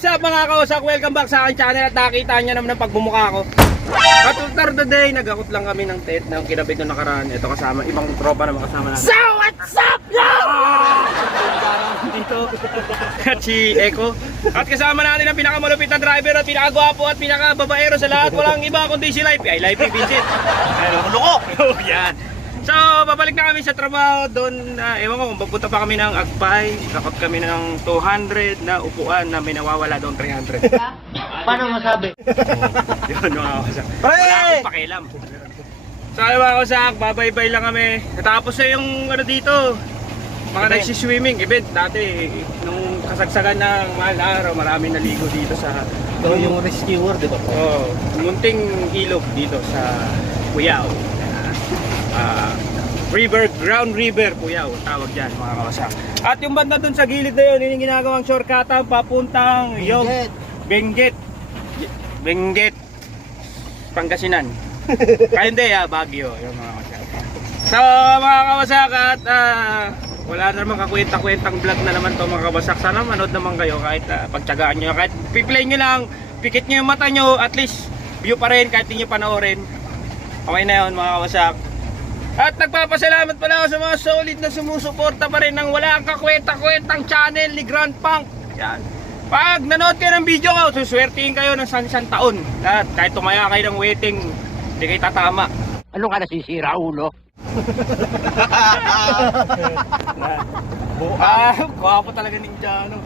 What's up mga kawasak? Welcome back sa aking channel at nakita nyo naman ang pagbumuka ko. At today, nagakot lang kami ng tent na kinabit nung nakaraan. Ito kasama, ibang tropa naman kasama natin. So what's up, yo? Dito at si Eko. At kasama natin ang pinakamalupit na driver at pinakagwapo at pinakababaero sa lahat. Walang iba kundi si Life. Ay, Life Vincent. Ayun, loko. Yan. So, babalik na kami sa trabaho doon. Ewan ko kung pupunta pa kami ng Agpay. Kakot kami ng 200 na upuan na may nawawala doon 300. Paano masabi? Yun, mga kawasak. Wala akong pakialam. So, mga kawasak, babaybay lang kami. Natapos na yung ano dito, mga nagsiswimming event. Dati, nung kasagsagan ng mahal na araw, maraming naligo dito sa... Ito yung rescuer, di ba? Oo, munting ilog dito sa Cuyao. Ground River, Cuyao, tawag dyan mga kawasak. At yung banda dun sa gilid na yun, yun yung ginagawang shortcutan papuntang Benguet, Pangasinan. Kaya hindi Baguio, yung mga kawasak. So mga kawasak at wala na naman kakwenta-kwentang vlog na naman to mga kawasak. Sana manood naman kayo kahit pagtyagaan nyo, kahit piplay nyo lang, pikit nyo yung mata nyo, at least view pa rin kahit hindi nyo panoorin. Okay na yun mga kawasak. At nagpapasalamat pala ako sa mga solid na sumusuporta pa rin ng wala kang kakwenta-kwentang channel ni Grand Punk. Yan. Pag nanood kayo ng video ko, suswertihin kayo ng isang taon. At kahit tumaya kayo ng waiting, hindi kayo tatama. Ano ka nasisira, ulo? Gwapo talaga ni Indiano.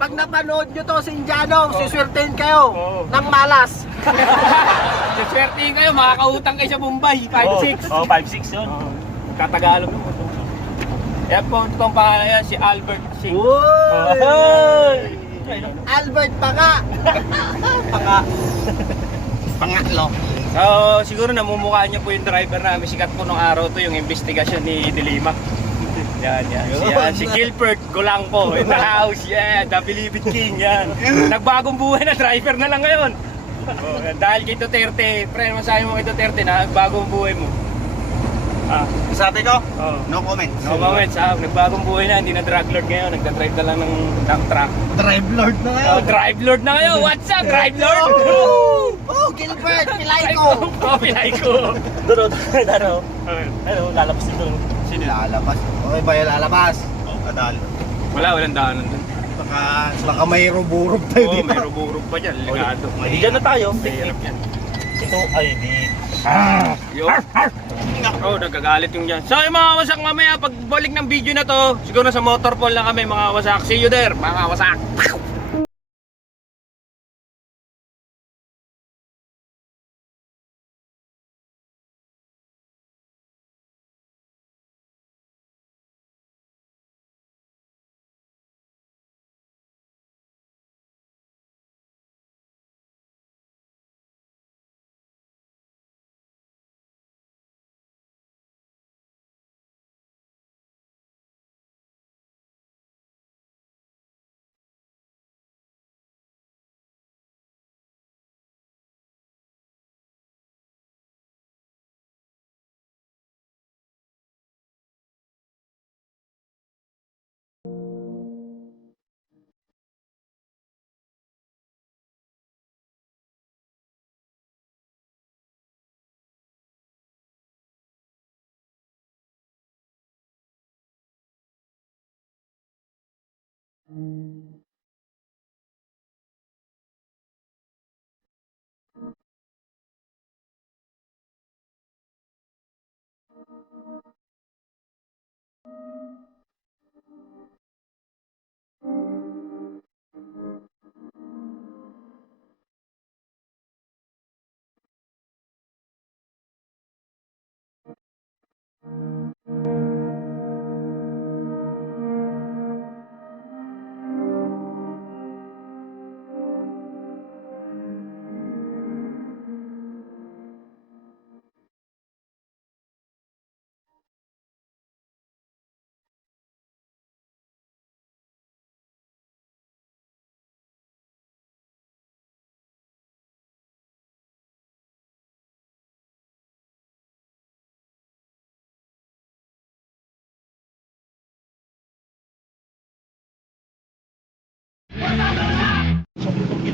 Pag napanood nyo to si Indiano, siswertein kayo ng malas. Suswertihin kayo, makakautang kayo sa Bombay. 5-6. Oh, 5-6 yun. Katagalog mo. Yan po, itong pangalan yan, si Albert Singh. Uy! Albert Panga! Pangalo. So, siguro namumukhaan niyo po yung driver namin. Sikat po nung araw to, yung investigasyon ni Dilima. Yan. Si Gilbert Golangco in the house. Yeah, the Believe It King. Yan. Nagbagong buhay na driver na lang ngayon. Oh, dahil kay Duterte, pre, masabi mo kay Duterte na nagbagong buhay mo. Sabi ko, Oh. no comments. No comments, nagbagong buhay na, hindi na drug lord ngayon, nagda-drive na lang ng truck. Drive Lord na ngayon. Drive lord na ngayon, what's up, drive lord? Oh, Gilbert, pilay ko. Pilay ko. Daro. Ano, lalabas dito. Sino? Lalabas. Okay ba yung lalabas? Oh, kadali. Walang daanan dun. Baka may ruburub tayo Oo, dito. may ruburo pa dyan, ligado. Hindi dyan na tayo. Mahirap yan. Ito ay di. Yo. Oh, nagkagalit yung dyan. So yung mga wasak mamaya, pagbalik ng video na to, siguro sa motorpool na kami mga wasak. See you there, mga wasak.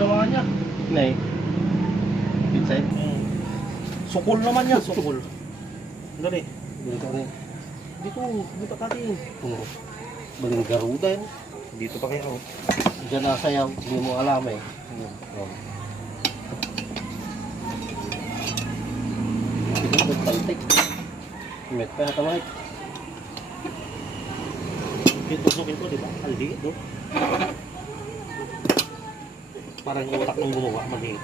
ginawa niya. Nay. Inside. Sukul naman yan, sukul. Dali. Dito rin. Dito tatin. Baling garuda yun. Dito pa kayo. Diyan nasayaw. Hindi mo alam eh. Ito taltik. Met pa na tamay. Tusukin ko, di ba? Aldi, do. Parang yung utak ng gumawa, maliit.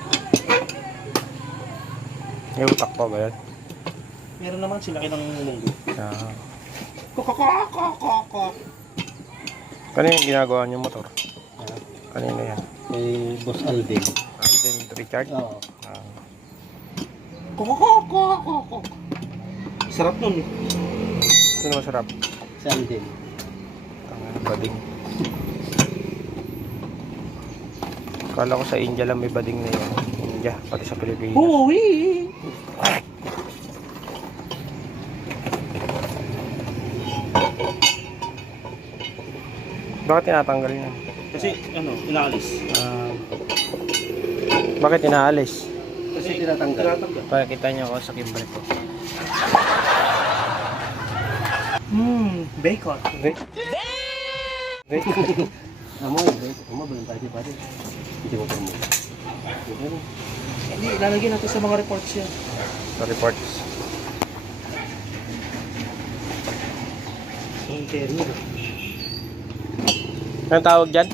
Yung utak pa ba yan? Meron naman sila ng munggo. Ah. Kokokokokokok. Kanina yung ginagawa niyo motor? Kanina yan? Kay Boss Alvin. Alden Richard? Oo. Ah. Kokokokokokok. Sarap nun. Sino masarap? Si Alvin. Tangina, bading. Kala ko sa India lang may bading na yun. India, pati sa Pilipinas. Uwi! Bakit tinatanggal yan? Kasi, inaalis. Ah. Bakit inaalis? Kasi tinatanggal. Pakita niyo ako sa kimbre ko. Bacon. Amoy, balang tayo di pati. Hindi mo pa mo. Hindi, ilalagay natin sa mga reports yan. Sa reports. Interior. Anong tawag dyan?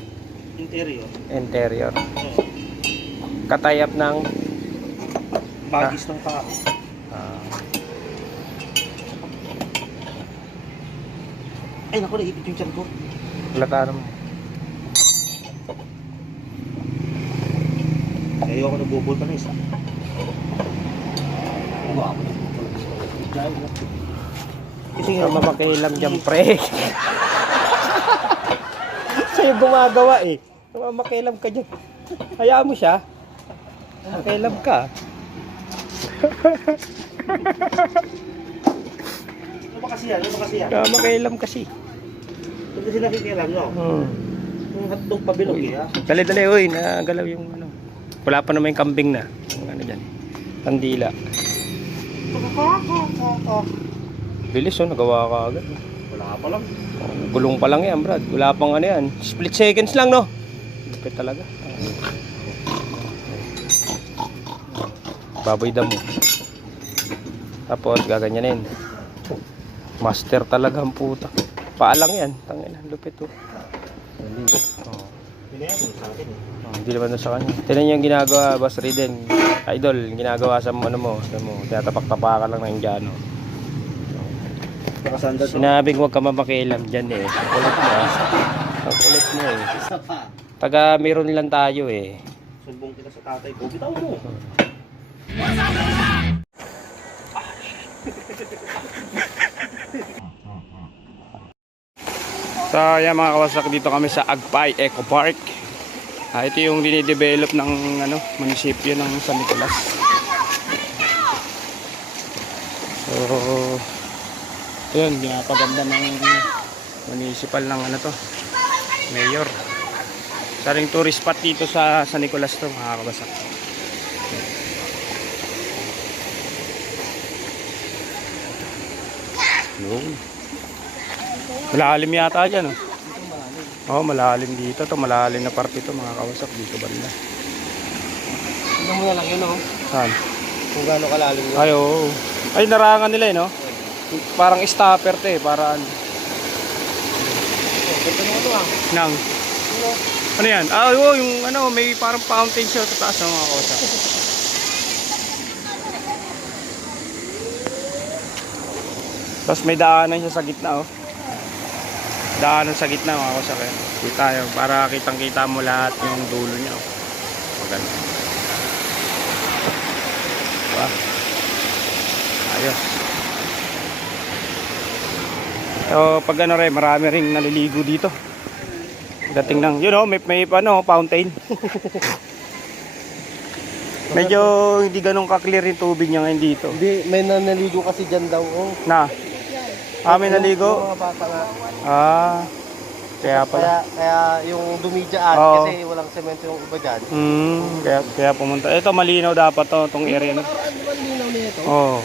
Interior. Interior. Katayap ng... Bagis ng tao. Ah. Ay, naku, naipit yung tiyan ko. Lata naman. Ayoko nabubol pa na isa. Wow. Kasi nga mamakilam dyan, pre. Sa'yo gumagawa eh. Mamakilam ka dyan. Hayaan mo siya. Mamakilam ka. Ano ba kasi yan? Mamakilam kasi. Ito kasi nakikialam, no? Yung hotdog pabilog eh, ha? Dali-dali, uy. Nagalaw yung ano. Wala pa naman yung kambing na. Yung ano dyan. Kandila. Bilis oh, nagawa ka agad. Wala pa lang. Gulong pa lang yan, Brad. Wala pang ano yan. Split seconds lang, no? Lupit talaga. Baboy damo. Tapos, gaganyanin. Master talaga ang puta. Paalang yan. Tangina, lupit oh. Oh. Pinayaan sa akin eh. Hindi naman doon sa kanya. Tignan niyo yung ginagawa, Boss Riden. Idol, yung ginagawa sa ano mo. Sa mo. Tinatapak-tapakan lang ng Indiano. Nakasandal to. Sinabing huwag ka mamakialam dyan eh. Ang kulit mo ah. Ang kulit mo eh. Isa pa. Taga meron lang tayo eh. Sumbong kita sa tatay ko. Bitaw mo. So yan mga kawasak, dito kami sa Agpay Eco Park. Ito yung dinidevelop ng ano, munisipyo ng San Nicolas. So yun, ginapaganda ng municipal ng ano to, mayor. Saring tourist spot dito sa San Nicolas to mga kawasak. Yun. Malalim yata dyan, oh. Oo, malalim dito. To malalim na parte to mga kawasak dito banda. Tignan mo na lang yun, oh. Saan? Kung gaano kalalim yun. Ay, oo. Ay, narangan nila, eh, no? Parang stopper to, eh. Parang... Ganda mo ano, ah. Nang... Ano yan? Ah, oo, yung ano, may parang fountain siya sa taas ng mga kawasak. Tapos may daanan siya sa gitna, oh. Daanan sa gitna mga kawasak, eh. Kita yun, para kitang-kita mo lahat yung dulo niya, oh. Maganda. Diba? Ayos. So, pag ano rin, marami ring naliligo dito. Dating ng, you know, may ano, fountain. Medyo hindi ganun ka-clear yung tubig niya ngayon dito. Hindi, may nanaligo kasi dyan daw, oh. Na? Ah, may naligo? Mga bata nga. Ah. Kaya pala. Kaya yung dumi dyan, Oo. kasi walang semento yung iba dyan. Kaya pumunta. Ito malinaw dapat to, tong area na. Ano ba linaw nito? Oo.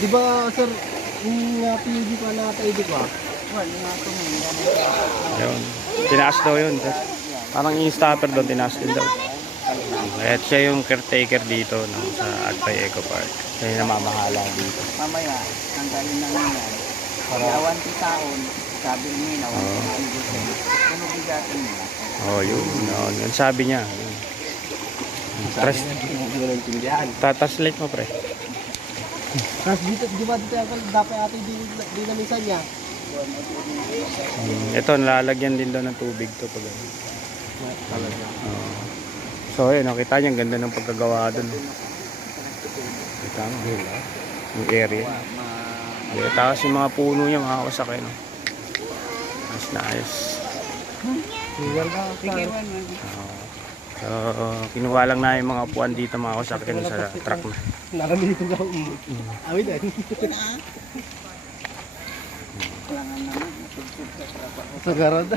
Di ba, sir, yung PUD pa na PUD pa? Ayun. Tinaas daw yun. Parang yung stopper doon, tinaas din daw. Kaya siya yung caretaker dito no, sa Agpay Eco Park. Siya yung namamahala dito. Mamaya, tanggalin na nila. Pag-awan si taon, sabi nila, ano bigatin nila? Oh, yun. Yun sabi niya. Yun. Trust. Tataslit mo, pre. Tapos dito, di ba dito ako, dapat ating dinamisan niya? Ito, nalalagyan din daw ng tubig to pag ano. Talaga. Oo. So, yun, nakita niyo, ang ganda ng pagkagawa doon. Kita mo, yung area. Tapos yung mga puno niya, makakawasak kayo, no? Ayos na ayos. So, kinuha lang na yung mga upuan dito, mga kasakin sa truck na. Nakamito na ako. Awit eh. Sa garada.